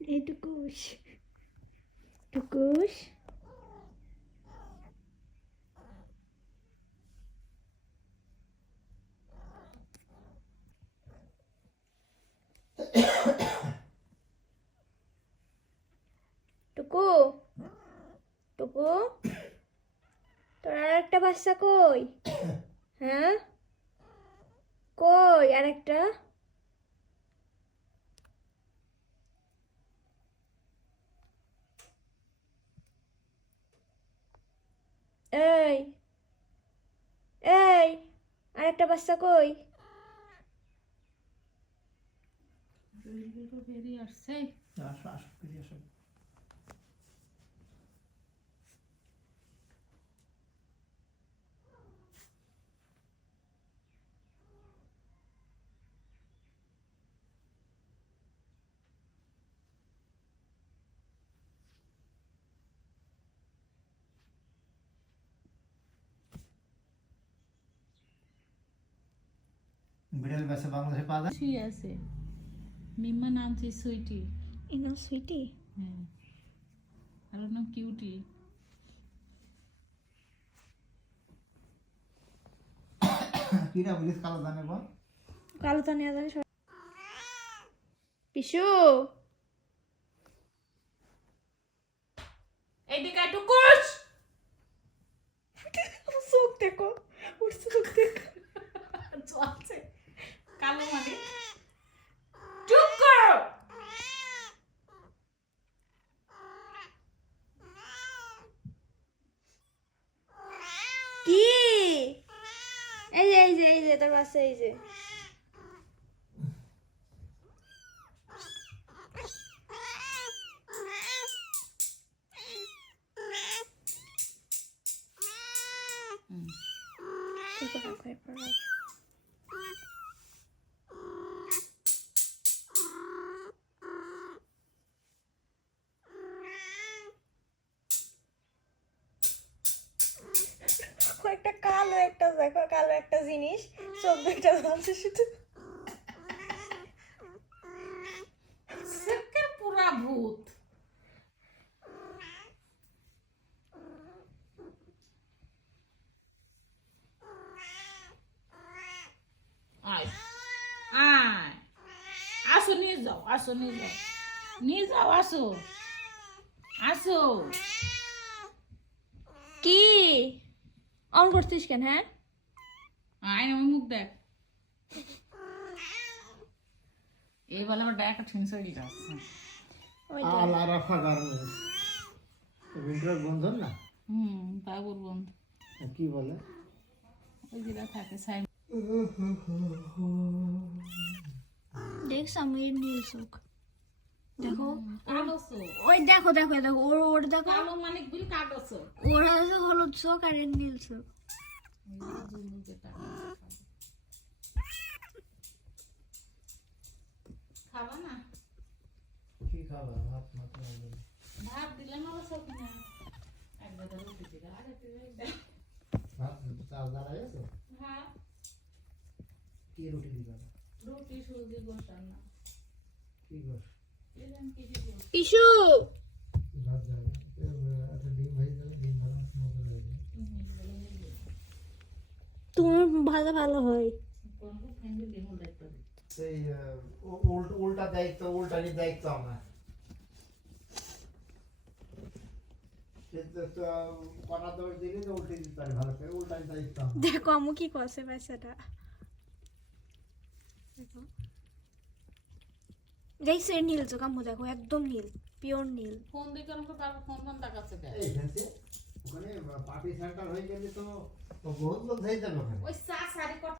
এই টুকুস টুকুস টুকু টুকু তোর আর একটা বাচ্চা কই? হ্যাঁ কই আর একটা? এই এই আর একটা বাচ্চা কই? বেরিয়ে আসছে। আসো আসো ফিরে আসো। বিড়াল বেছে বাংলাদেশে পাওয়া যায়। শুয়ে আছে। মিম্মা নামছে সুইটি। ইনো সুইটি হ্যাঁ, আর ওর নাম কিউটি। কি না বলিস কালো দানে বল। কালো তো নিয়ে যাবে পিসু এইদিকে টুকুস। চোখ দেখো ওর চোখ দেখো চলছে কালো মানে চুপ করো। কি এই যে তোর বাচ্চা এই যে একটা কালো একটা দেখো কালো একটা জিনিস চোখ দুইটা জ্বলছে শুধু সেকে পুরা ভূত। আয় আয় আসো নিয়ে যাও, আসো নিয়ে যাও, নিয়ে যাও, আসো আসো। কি অন করছিস কেন? হ্যাঁ আয় আমার মুখ দেখ। এই বলে আমার ডাকা ঠেনসে যাচ্ছে। ওইটা আলা রাফা গার্মেন্টস উইন্টার বন্ধন না। বাবুর বন্ধু কি বলে ওই যেটা থাকে সাইড। দেখ সামির নীল চোখ দেখো কাগজ ওই দেখো দেখো দেখো ওর ওর দেখো কালো মানে বিল কাগজ। ওর আছে হলুদ চোখ আর এর নীল চোখ খাবা না? কি খাবার ভাত মাত্র ভাত দিলাম আবার সব না একবার রুটি দিলে আর একটু ভাত চাল দাঁড়ায় আছে। হ্যাঁ কি রুটি দিবা রুটি সুজি বসান না কি গোস এরকম কি দিব। পিসু ভাত যাবে একটা ডিম ভাই যাবে ডিম ভালো মজা লাগবে। তোমার ভালো ভালো হয় কোন ফ্যামিলি লেমন দেখতে সেই উল্টা দায়িত্ব উল্টারই দায়িত্ব আমার সেটা তো কনা দৌড় দিলে তো উল্টে দিতে পারে ভালো করে উল্টার দায়িত্ব আমার। দেখো আমু কি করছে বাচ্চাটা দেখো দেখছে নীল চোখ আম্মু দেখো একদম নীল পিওর নীল ফোন দেখে আমাকে বাবা ফোন ফোন দেখাচ্ছে দেখ। এই দেখছে ওখানে পার্টি সেন্টার হয়ে গেলে তো বহুত লোক হয়ে যাবে ওখানে। ওই চা সারি কর